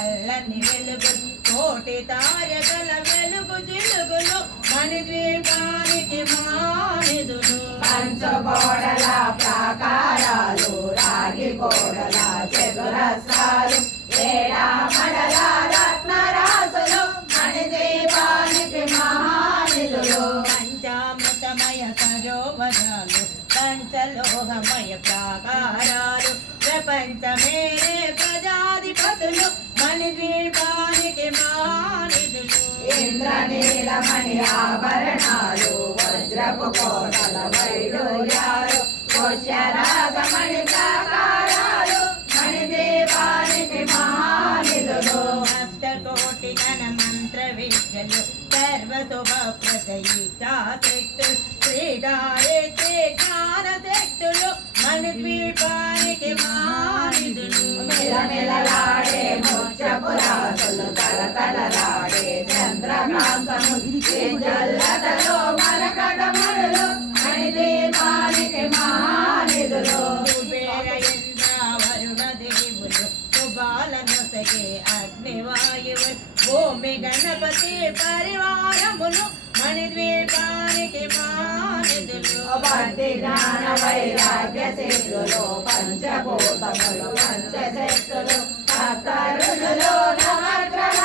చల్లని వెలుగులు కోటి తారకల వెలుగు జిలుగులు మణిద్వీపానికి మానిదులు పంచగోడల ప్రాకారాలు రాగి గోడల చతురస్రాలు ఏడామడల రత్నరాసులు మణిద్వీపానికి మహానిధులు పంచామృతమయ సరోవరాలు పంచలోహమయ ప్రాకారాలు ప్రపంచమేరే ప్రజాధిపతులు మణిద్వీపానికి మానిధులు ఇంద్రనీలమణి ఆభరణాలు వజ్రపు కోటల వైడూర్యాలు పుష్యరాగమణి ప్రాకారాలు మణిద్వీపానికి మహానిధులు సప్తకోటి ఘన మంత్ర విద్యలు సర్వశుభప్రదయితాశక్తులు శ్రీగాయత్రి జ్ఞాన శక్తులు మణిద్వీపానికి మానిధులు మిలమిలలాడే ముత్యపురాసులు తలతలలాడే చంద్రకాంతము జల్లతలో మరకటమణులు మణిద్వీపానికి మహానిధులు కుబేర ఇంద్ర వరుణ దేవులు శుభాలనొసగే అగ్నివాయువు భూమి గణపతి పరివారములు మణిద్వీపానికి మానిధులు భక్తి జ్ఞాన వైరాగ్య సిద్ధులు పంచభూతములు పంచశక్తులు సప్తరుషులు నవగ్రహ